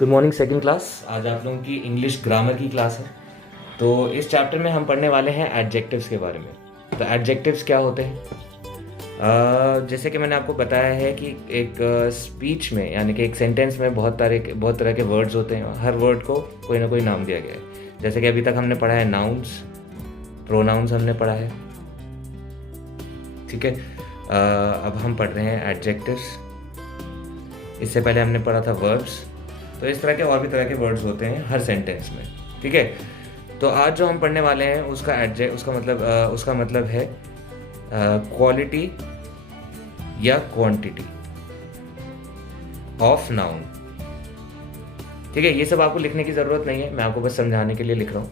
Good morning second class. आज आप लोगों की इंग्लिश ग्रामर की क्लास है। तो इस चैप्टर में हम पढ़ने वाले हैं एडजेक्टिव्स के बारे में। तो एडजेक्टिव्स क्या होते हैं? जैसे कि मैंने आपको बताया है कि एक स्पीच में यानी कि एक सेंटेंस में बहुत तरह के वर्ड्स होते हैं। हर वर्ड को कोई ना कोई नाम दिया गया है। जैसे कि अभी तक हमने पढ़ा है नाउन्स, प्रोनाउंस हमने पढ़ा है, ठीक है। अब हम पढ़ रहे हैं एडजेक्टिव्स। इससे पहले हमने पढ़ा था वर्ब्स। तो इस तरह के और भी तरह के वर्ड्स होते हैं हर सेंटेंस में, ठीक है। तो आज जो हम पढ़ने वाले हैं उसका मतलब है क्वालिटी या क्वांटिटी ऑफ नाउन, ठीक है। ये सब आपको लिखने की ज़रूरत नहीं है, मैं आपको बस समझाने के लिए लिख रहा हूँ।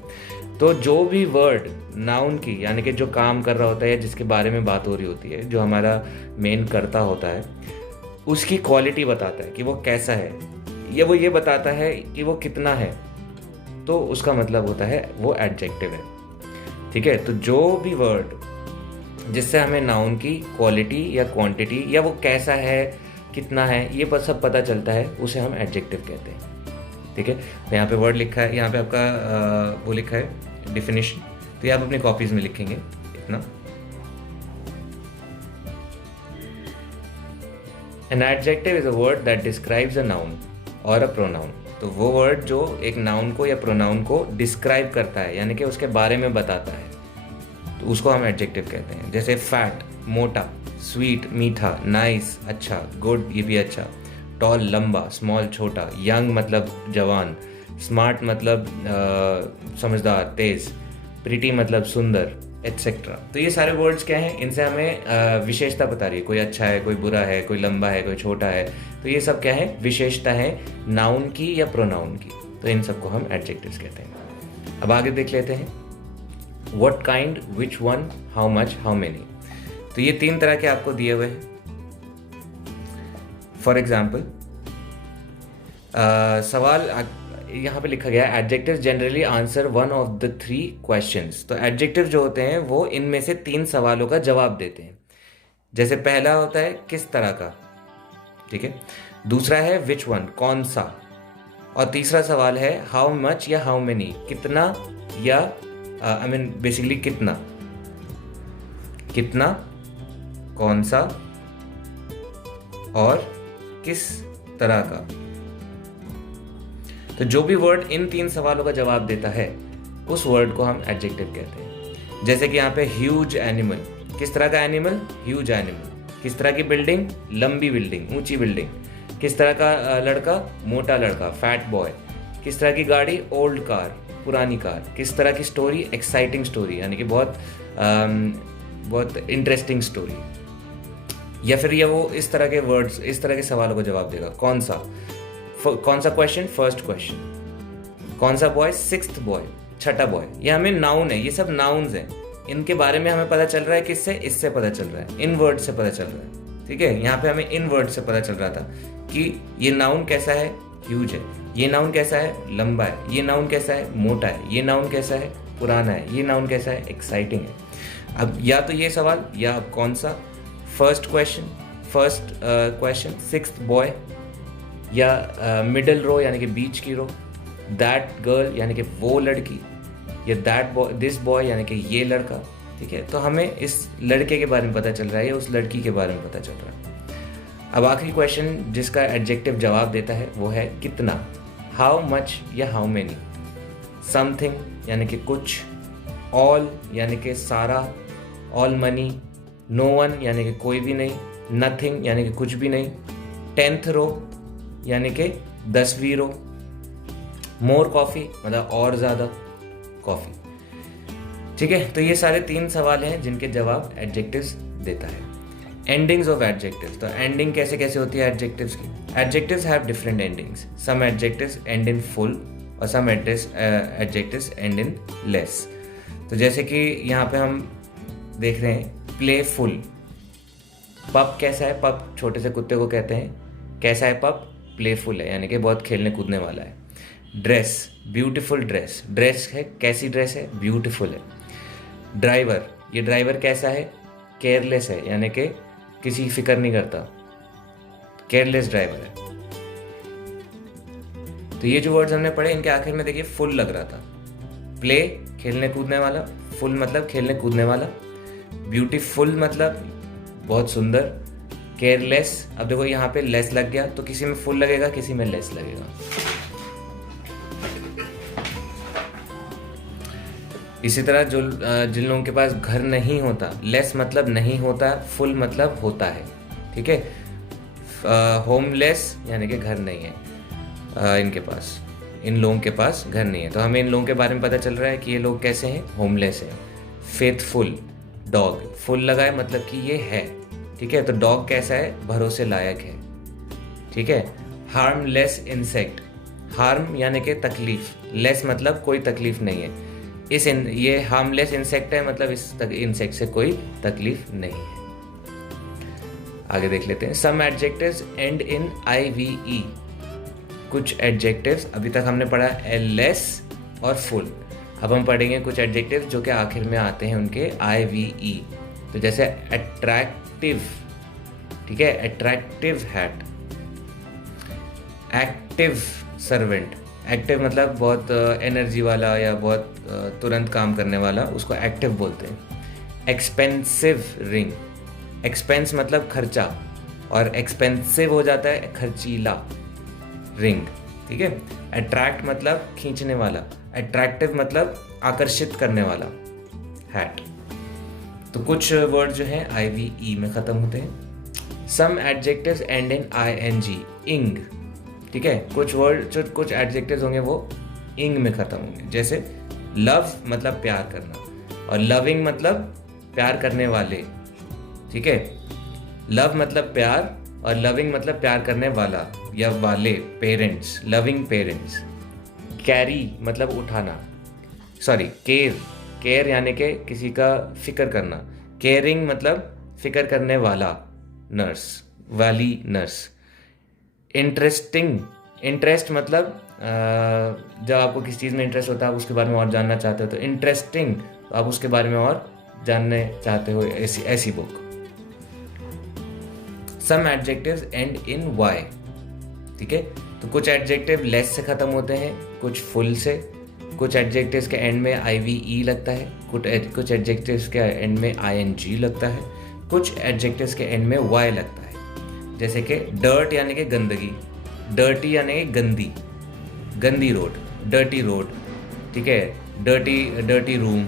तो जो भी वर्ड नाउन की यानी कि जो काम कर रहा होता है, जिसके बारे में बात हो रही होती है, जो हमारा मेन करता होता है, उसकी क्वालिटी बताता है कि वो कैसा है, या वो ये बताता है कि वो कितना है, तो उसका मतलब होता है वो एडजेक्टिव है, ठीक है। तो जो भी वर्ड जिससे हमें नाउन की क्वालिटी या क्वांटिटी या वो कैसा है, कितना है, ये सब पता चलता है, उसे हम एडजेक्टिव कहते हैं, ठीक है। तो यहाँ पे वर्ड लिखा है, यहाँ पे आपका वो लिखा है डिफिनेशन। तो ये आप अपनी कॉपीज में लिखेंगे इतना। An adjective is a word that describes a noun or a pronoun। तो वो वर्ड जो एक नाउन को या प्रोनाउन को डिस्क्राइब करता है यानी कि उसके बारे में बताता है, तो उसको हम एडजेक्टिव कहते हैं। जैसे फैट मोटा, स्वीट मीठा, नाइस अच्छा, गुड ये भी अच्छा, टॉल लंबा, स्मॉल छोटा, यंग मतलब जवान, स्मार्ट मतलब समझदार तेज, प्रिटी मतलब सुंदर, एटसेट्रा। तो ये सारे वर्ड्स क्या हैं, इनसे हमें विशेषता बता रही है, कोई अच्छा है, कोई बुरा है, कोई लंबा है, कोई छोटा है। तो ये सब क्या है, विशेषता है नाउन की या प्रोनाउन की। तो इन सबको हम एडजेक्टिव्स कहते हैं। अब आगे देख लेते हैं what kind, which one, how much, how many. तो ये 3 तरह के आपको दिए हुए हैं। फॉर एग्जाम्पल सवाल यहाँ पे लिखा गया है adjectives generally answer one of the 3 questions. तो एडजेक्टिव जो होते हैं वो इनमें से 3 सवालों का जवाब देते हैं। जैसे पहला होता है किस तरह का, ठीक है। दूसरा है विच वन, कौन सा। और तीसरा सवाल है हाउ मच या हाउ मेनी, कितना या बेसिकली कितना, कौन सा और किस तरह का। तो जो भी वर्ड इन 3 सवालों का जवाब देता है उस वर्ड को हम एडजेक्टिव कहते हैं। जैसे कि यहाँ पे ह्यूज एनिमल, किस तरह का एनिमल, ह्यूज एनिमल। किस तरह की बिल्डिंग, लंबी बिल्डिंग, ऊंची बिल्डिंग। किस तरह का लड़का, मोटा लड़का, फैट बॉय। किस तरह की गाड़ी, ओल्ड कार, पुरानी कार। किस तरह की स्टोरी, एक्साइटिंग स्टोरी यानी कि बहुत इंटरेस्टिंग स्टोरी। या फिर ये वो इस तरह के वर्ड्स, इस तरह के सवालों का जवाब देगा। कौन सा क्वेश्चन, फर्स्ट क्वेश्चन। कौन सा बॉय, 6th बॉय, छठा बॉय। ये हमें नाउन है, ये सब नाउन्स हैं। इनके बारे में हमें पता चल रहा है किससे, इससे पता चल रहा है, इन वर्ड से पता चल रहा है, ठीक है। यहाँ पे हमें इन वर्ड से पता चल रहा था कि ये नाउन कैसा है, ह्यूज है। ये नाउन कैसा है, लंबा है। ये नाउन कैसा है, मोटा है। ये नाउन कैसा है, पुराना है। ये नाउन कैसा है, एक्साइटिंग है। अब या तो ये सवाल या अब कौन सा, फर्स्ट क्वेश्चन 6th बॉय, या मिडल रो यानी कि बीच की रो, दैट गर्ल यानी कि वो लड़की, या दिस बॉय यानी कि ये लड़का, ठीक है। तो हमें इस लड़के के बारे में पता चल रहा है या उस लड़की के बारे में पता चल रहा है। अब आखिरी क्वेश्चन जिसका एडजेक्टिव जवाब देता है वो है कितना, हाउ मच या हाउ मेनी। समथिंग यानी कि कुछ, ऑल यानी कि सारा, ऑल मनी, नो वन यानी कि कोई भी नहीं, नथिंग यानी कि कुछ भी नहीं, 10th रो यानी कि 10वीं रो, मोर कॉफ़ी मतलब और ज़्यादा कॉफ़ी, ठीक है। तो ये सारे 3 सवाल हैं जिनके जवाब एडजेक्टिव्स देता है। एंडिंग्स ऑफ एडजेक्टिव्स, तो एंडिंग कैसे कैसे होती है एडजेक्टिव्स की। Adjectives have different endings. Some adjectives end in full और some adjectives end in less. तो जैसे कि यहाँ पे हम देख रहे हैं प्लेफुल। पप कैसा है, पप छोटे से कुत्ते को कहते हैं। कैसा है पप, प्लेफुल है यानी कि बहुत खेलने कूदने वाला है। ड्रेस, ब्यूटीफुल ड्रेस, ड्रेस है कैसी ड्रेस है, ब्यूटीफुल है। ड्राइवर, ये ड्राइवर कैसा है, केयरलेस है यानी कि किसी फिक्र नहीं करता, केयरलेस ड्राइवर है। तो ये जो वर्ड्स हमने पढ़े इनके आखिर में देखिए फुल लग रहा था। प्ले खेलने कूदने वाला, फुल मतलब खेलने कूदने वाला, ब्यूटीफुल मतलब बहुत सुंदर, केयरलेस, अब देखो यहाँ पे लेस लग गया तो किसी में फुल लगेगा किसी में लेस लगेगा। इसी तरह जो जिन लोगों के पास घर नहीं होता, लेस मतलब नहीं होता, फुल मतलब होता है, ठीक है। होमलेस यानी कि घर नहीं है इनके पास, इन लोगों के पास घर नहीं है, तो हमें इन लोगों के बारे में पता चल रहा है कि ये लोग कैसे हैं, होमलेस हैं। फेथफुल डॉग, फुल लगा है मतलब कि ये है, ठीक है। तो डॉग कैसा है, भरोसे लायक है, ठीक है। हार्मलेस इंसेक्ट, हार्म यानी कि तकलीफ, लेस मतलब कोई तकलीफ नहीं है, ये हार्मलेस इंसेक्ट है मतलब इस इंसेक्ट से कोई तकलीफ नहीं है। आगे देख लेते हैं। सम एडजेक्टिव्स एंड इन IVE, कुछ एडजेक्टिव्स अभी तक हमने पढ़ा लेस और फुल, अब हम पढ़ेंगे कुछ एडजेक्टिव्स जो कि आखिर में आते हैं उनके IVE। तो जैसे अट्रैक्टिव, ठीक है, attractive hat, active servant, active मतलब बहुत एनर्जी वाला या बहुत तुरंत काम करने वाला, उसको एक्टिव बोलते हैं। एक्सपेंसिव रिंग, एक्सपेंस मतलब खर्चा और एक्सपेंसिव हो जाता है खर्चीला, रिंग, ठीक है। अट्रैक्ट मतलब खींचने वाला, अट्रैक्टिव मतलब आकर्षित करने वाला, हैट। तो कुछ वर्ड जो हैं IVE में खत्म होते हैं। सम एडजेक्टिव्स एंड इन ING, इंग, ठीक है। कुछ वर्ड जो कुछ एडजेक्टिव्स होंगे वो इंग में खत्म होंगे, जैसे लव मतलब प्यार करना और लविंग मतलब प्यार करने वाले, ठीक है। लव मतलब प्यार और लविंग मतलब प्यार करने वाला या वाले, पेरेंट्स, लविंग पेरेंट्स। कैरी मतलब उठाना, सॉरी केयर, केयर यानी कि किसी का फिक्र करना, केयरिंग मतलब फिक्र करने वाला, नर्स, वाली नर्स। इंटरेस्टिंग, इंटरेस्ट मतलब जब आपको किसी चीज़ में इंटरेस्ट होता है आप उसके बारे में और जानना चाहते हो, तो इंटरेस्टिंग, तो आप उसके बारे में और जानने चाहते हो, ऐसी book. Some adjectives end in Y, ठीक है। तो कुछ एडजेक्टिव लेस से खत्म होते हैं, कुछ फुल से, कुछ एडजेक्टिव्स के एंड में IVE लगता है, कुछ एडजेक्टिव्स के एंड में ING लगता है, कुछ एडजेक्टिव्स के एंड में Y लगता है। जैसे कि डर्ट यानी कि गंदगी, डर्टी यानी कि गंदी, गंदी रोड, डर्टी रोड, ठीक है। Dirty room.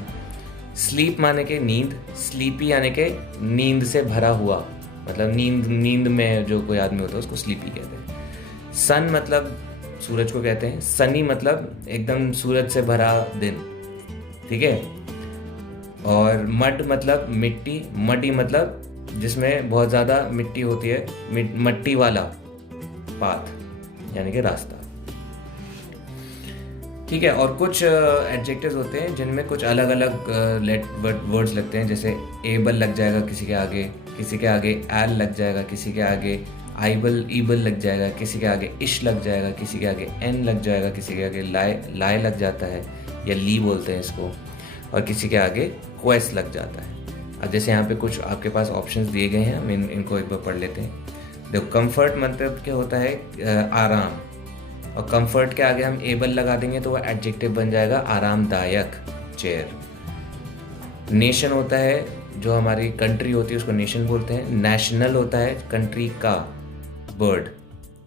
स्लीप माने के नींद, स्लीपी यानी कि नींद से भरा हुआ, मतलब नींद में जो कोई आदमी होता है उसको स्लीपी कहते हैं। सन मतलब सूरज को कहते हैं, सनी मतलब एकदम सूरज से भरा दिन, ठीक है। और मड मतलब मिट्टी, मडी मतलब जिसमें बहुत ज़्यादा मिट्टी होती है, मट्टी वाला पाथ यानी कि रास्ता, ठीक है। और कुछ एडजेक्टिव्स होते हैं जिनमें कुछ अलग अलग वर्ड्स लगते हैं, जैसे एबल लग जाएगा किसी के आगे एल लग जाएगा, किसी के आगे ईबल लग जाएगा, किसी के आगे इश लग जाएगा, किसी के आगे एन लग जाएगा, किसी के आगे लाए लग जाता है या ली बोलते हैं इसको, और किसी के आगे क्वेस लग जाता है। अब जैसे यहाँ पे कुछ आपके पास ऑप्शंस दिए गए हैं, हम इनको एक बार पढ़ लेते हैं। देखो, कंफर्ट मतलब क्या होता है, आराम, और कंफर्ट के आगे हम एबल लगा देंगे तो वह एडजेक्टिव बन जाएगा आरामदायक, चेयर। नेशन होता है, जो हमारी कंट्री होती है उसको नेशन बोलते हैं। नेशनल होता है कंट्री का बर्ड,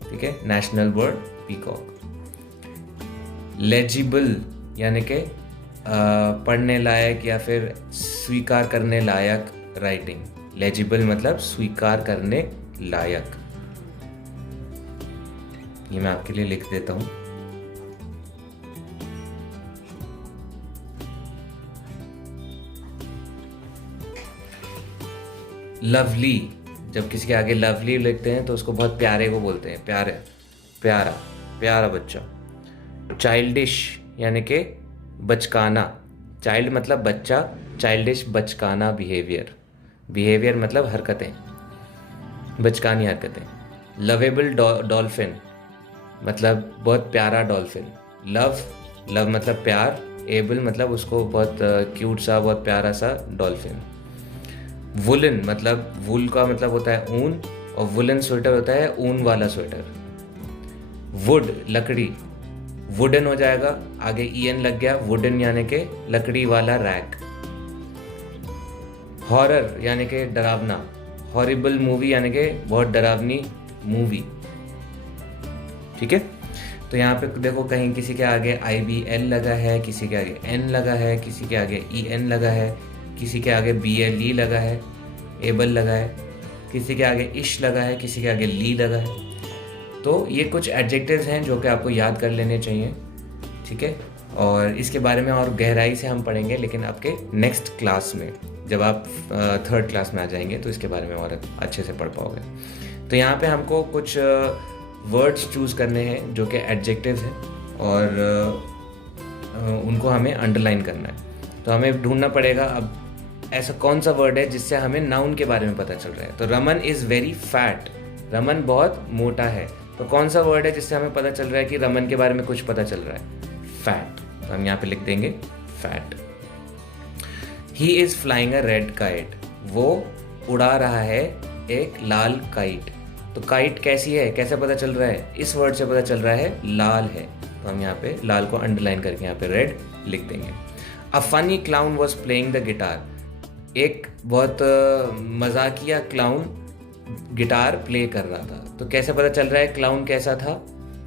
ठीक है, नेशनल बर्ड पीकॉक। लेजिबल यानी कि पढ़ने लायक या फिर स्वीकार करने लायक राइटिंग, लेजिबल मतलब स्वीकार करने लायक। ये मैं आपके लिए लिख देता हूं। लवली, जब किसी के आगे लवली लिखते हैं तो उसको बहुत प्यारे को बोलते हैं, प्यारा, प्यारा बच्चा। चाइल्डिश यानी कि बचकाना, चाइल्ड मतलब बच्चा, चाइल्डिश बचकाना बिहेवियर मतलब हरकतें, बचकानी हरकतें। लवेबल डॉल्फिन मतलब बहुत प्यारा डॉल्फिन। लव मतलब प्यार, एबल मतलब उसको बहुत क्यूट सा, बहुत प्यारा सा डॉल्फिन। वुलन मतलब वुल का मतलब होता है ऊन, और वुलन स्वेटर होता है ऊन वाला स्वेटर। वुड लकड़ी, वुडन हो जाएगा, आगे en लग गया, वुडन यानी कि लकड़ी वाला रैक। हॉरर यानी कि डरावना, हॉरिबल मूवी यानी कि बहुत डरावनी मूवी। ठीक है, तो यहाँ पे देखो कहीं किसी के आगे IBL लगा है, किसी के आगे N लगा है, किसी के आगे EN लगा है, किसी के आगे BLE लगा है, एबल लगा है, किसी के आगे इश लगा है, किसी के आगे ली लगा है। तो ये कुछ एडजेक्टिव्स हैं जो कि आपको याद कर लेने चाहिए। ठीक है, और इसके बारे में और गहराई से हम पढ़ेंगे, लेकिन आपके नेक्स्ट क्लास में, जब आप 3rd क्लास में आ जाएंगे तो इसके बारे में और अच्छे से पढ़ पाओगे। तो यहाँ पे हमको कुछ वर्ड्स चूज़ करने हैं जो कि एडजेक्टिव्स हैं, और उनको हमें अंडरलाइन करना है। तो हमें ढूंढना पड़ेगा अब ऐसा कौन सा वर्ड है जिससे हमें नाउन के बारे में पता चल रहा है। तो Raman is very fat, Raman बहुत मोटा है। तो कौन सा वर्ड है जिससे हमें पता चल रहा है कि रमन के बारे में कुछ पता चल रहा है? फैट। तो हम यहाँ पे लिख देंगे fat. He is flying a red kite, वो उड़ा रहा है एक लाल काइट। तो काइट कैसी है, कैसे पता चल रहा है? इस वर्ड से पता चल रहा है लाल है। तो हम यहाँ पे लाल को अंडरलाइन करके यहाँ पे रेड लिख देंगे। A funny clown was playing the guitar, एक बहुत मजाकिया क्लाउन गिटार प्ले कर रहा था। तो कैसे पता चल रहा है क्लाउन कैसा था?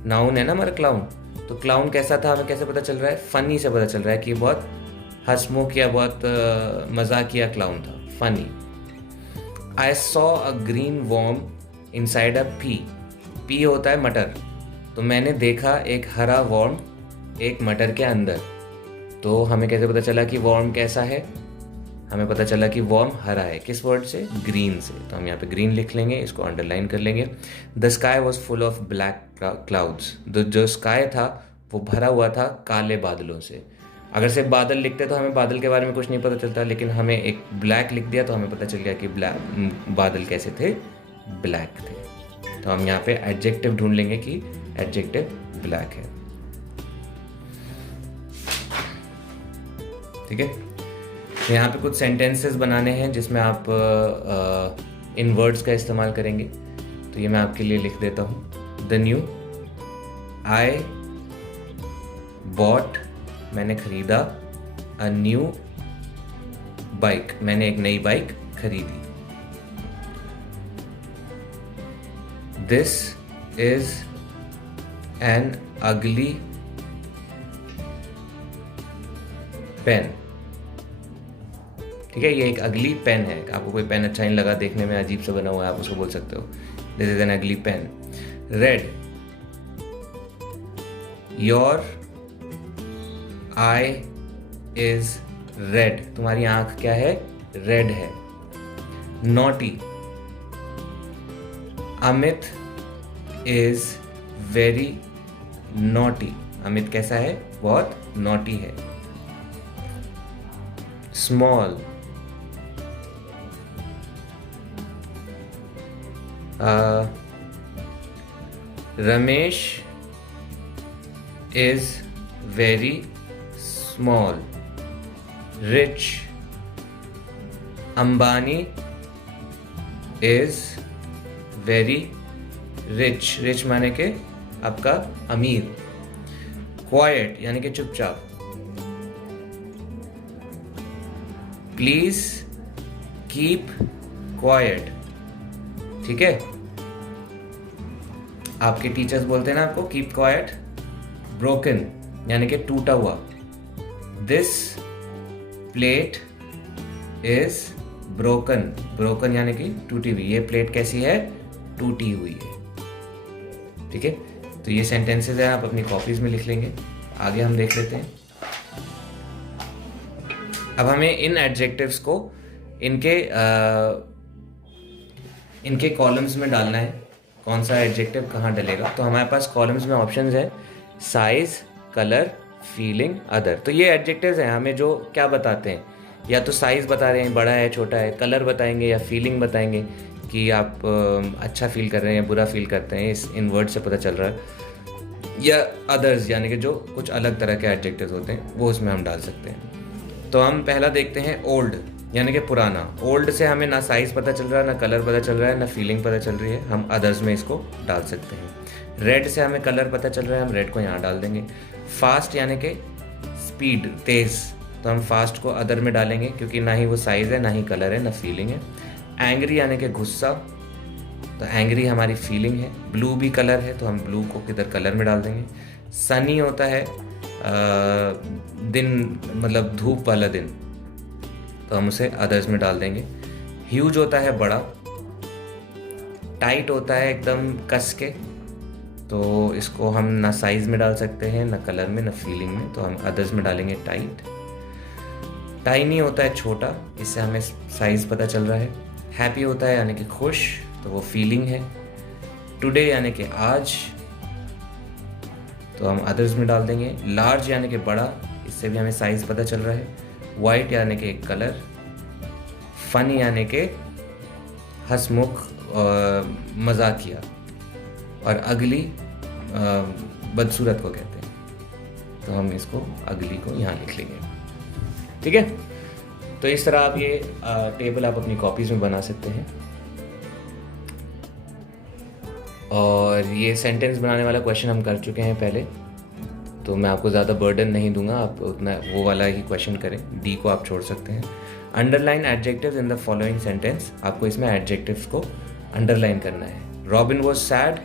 नाउन है ना हमारा क्लाउन, तो क्लाउन कैसा था हमें कैसे पता चल रहा है? फनी से पता चल रहा है कि बहुत हंसमुख या बहुत मजाकिया क्लाउन था, funny. I saw a green worm inside a pea, pea होता है मटर। तो मैंने देखा एक हरा वॉर्म एक मटर के अंदर। तो हमें कैसे पता चला कि वॉर्म कैसा है? हमें पता चला कि वॉर्म हरा है। किस वर्ड से? ग्रीन से। तो हम यहाँ पे ग्रीन लिख लेंगे, इसको अंडरलाइन कर लेंगे। The sky was full of black clouds, जो स्काई था वो भरा हुआ था काले बादलों से। अगर सिर्फ बादल लिखते तो हमें बादल के बारे में कुछ नहीं पता चलता, लेकिन हमें एक ब्लैक लिख दिया तो हमें पता चल गया कि बादल कैसे थे? ब्लैक थे। तो हम यहाँ पे एडजेक्टिव ढूंढ लेंगे कि एडजेक्टिव ब्लैक है। ठीक है, तो यहाँ पे कुछ सेंटेंसेस बनाने हैं जिसमें आप इन वर्ड्स का इस्तेमाल करेंगे। तो ये मैं आपके लिए लिख देता हूँ। द न्यू, आई बॉट, मैंने खरीदा। अ न्यू बाइक, मैंने एक नई बाइक खरीदी। This is an ugly pen. ठीक है, ये एक अगली पेन है। आपको कोई पेन अच्छा नहीं लगा, देखने में अजीब सा बना हुआ है, आप उसको बोल सकते हो this is an ugly pen. Red, your eye is red, तुम्हारी आंख क्या है? रेड है। Naughty, Amit is very naughty, Amit कैसा है? बहुत नॉटी है। Small, Ramesh is very small. Rich, Ambani is very rich. Rich माने के आपका अमीर। Quiet यानी कि चुपचाप। Please keep quiet। ठीक है, आपके टीचर्स बोलते हैं ना आपको कीप क्वाइट। ब्रोकन यानी कि टूटा हुआ। This plate is broken, broken यानी कि टूटी हुई। ये प्लेट कैसी है? टूटी हुई है। ठीक है, तो ये सेंटेंसेस हैं, आप अपनी कॉपीज में लिख लेंगे। आगे हम देख लेते हैं। अब हमें इन एडजेक्टिव्स को इनके कॉलम्स में डालना है। कौन सा एडजेक्टिव कहाँ डलेगा? तो हमारे पास कॉलम्स में ऑप्शंस है साइज, कलर, फीलिंग, अदर। तो ये एडजेक्टिव्स हैं हमें जो क्या बताते हैं, या तो साइज बता रहे हैं बड़ा है छोटा है, कलर बताएंगे, या फीलिंग बताएंगे कि आप अच्छा फील कर रहे हैं या बुरा फील करते हैं, इस इन वर्ड से पता चल रहा है। या अदर्स यानी कि जो कुछ अलग तरह के एडजेक्टिव्स होते हैं वो उसमें हम डाल सकते हैं। तो हम पहला देखते हैं ओल्ड यानी कि पुराना। ओल्ड से हमें ना साइज पता चल रहा है, ना कलर पता चल रहा है, ना फीलिंग पता चल रही है, हम अदर्स में इसको डाल सकते हैं। रेड से हमें कलर पता चल रहा है, हम रेड को यहाँ डाल देंगे। फास्ट यानी कि स्पीड, तेज, तो हम फास्ट को अदर में डालेंगे क्योंकि ना ही वो साइज है, ना ही कलर है, ना फीलिंग है। एंग्री यानी कि गुस्सा, तो एंग्री हमारी फीलिंग है। ब्लू भी कलर है तो हम ब्लू को किधर कलर में डाल देंगे। सनी होता है दिन, मतलब धूप वाला दिन, तो हम उसे अदर्स में डाल देंगे। ह्यूज होता है बड़ा। टाइट होता है एकदम कस के, तो इसको हम ना साइज में डाल सकते हैं, ना कलर में, ना फीलिंग में, तो हम अदर्स में डालेंगे टाइट। टाइनी होता है छोटा, इससे हमें साइज पता चल रहा है। हैप्पी होता है यानी कि खुश, तो वो फीलिंग है। टुडे यानी कि आज, तो हम अदर्स में डाल देंगे। लार्ज यानी कि बड़ा, इससे भी हमें साइज पता चल रहा है। वाइट यानी कि कलर। फन यानी कि हंसमुख, मजाकिया। और अगली बदसूरत को कहते हैं, तो हम इसको अगली को यहाँ लिख लेंगे। ठीक है, तो इस तरह आप ये टेबल आप अपनी कॉपीज में बना सकते हैं। और ये सेंटेंस बनाने वाला क्वेश्चन हम कर चुके हैं पहले, तो मैं आपको ज़्यादा बर्डन नहीं दूंगा, आप उतना वो वाला ही क्वेश्चन करें। डी को आप छोड़ सकते हैं। Underline adjectives in the following sentence, आपको इसमें एडजेक्टिव्स को अंडरलाइन करना है। रॉबिन वॉज सैड,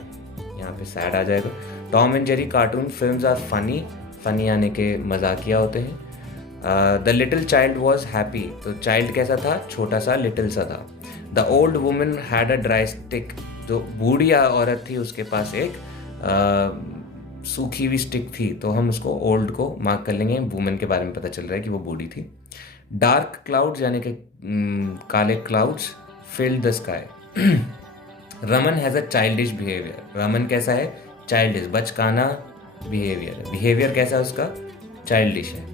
यहाँ पे सैड आ जाएगा। Tom and Jerry cartoon films are funny, funny यानी कि मजाकिया होते हैं। The little child was happy, तो चाइल्ड कैसा था, छोटा सा, लिटिल सा था। The old woman had a dry stick, जो बूढ़ी औरत थी उसके पास एक सूखी हुई स्टिक थी, तो हम उसको ओल्ड को मार्क कर लेंगे। वुमेन के बारे में पता चल रहा है कि वो बूढ़ी थी। डार्क क्लाउड्स यानी कि काले clouds filled the sky. Raman has a childish behaviour, Raman कैसा है, चाइल्डिश, बचकाना बिहेवियर। बिहेवियर कैसा है उसका, चाइल्डिश है।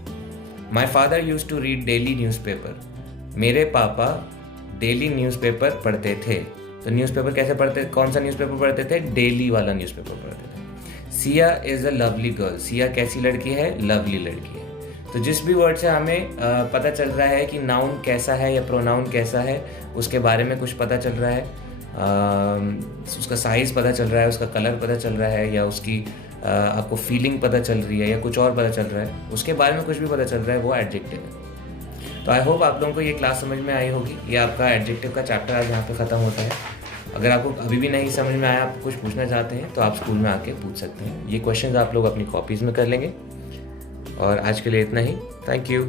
My father use to read daily newspaper, मेरे पापा डेली न्यूज़पेपर पढ़ते थे। तो न्यूज़पेपर कैसे पढ़ते, कौन सा न्यूज़पेपर पढ़ते थे, डेली वाला न्यूज़पेपर पढ़ते थे। Siya is a lovely girl, Siya कैसी लड़की है, लवली लड़की है। तो जिस भी वर्ड से हमें पता चल रहा है कि नाउन कैसा है या प्रोनाउन कैसा है, उसके बारे में कुछ पता चल रहा है, उसका साइज़ पता चल रहा है, उसका कलर पता चल रहा है, या उसकी आपको फीलिंग पता चल रही है, या कुछ और पता चल रहा है, उसके बारे में कुछ भी पता चल रहा है, वो एडजेक्टिव है। तो आई होप आप लोगों को ये क्लास समझ में आई होगी। ये आपका एडजेक्टिव का चैप्टर आज यहाँ पे ख़त्म होता है। अगर आपको अभी भी नहीं समझ में आया, आप कुछ पूछना चाहते हैं, तो आप स्कूल में आके पूछ सकते हैं। ये क्वेश्चंस आप लोग अपनी कॉपीज़ में कर लेंगे। और आज के लिए इतना ही। Thank you.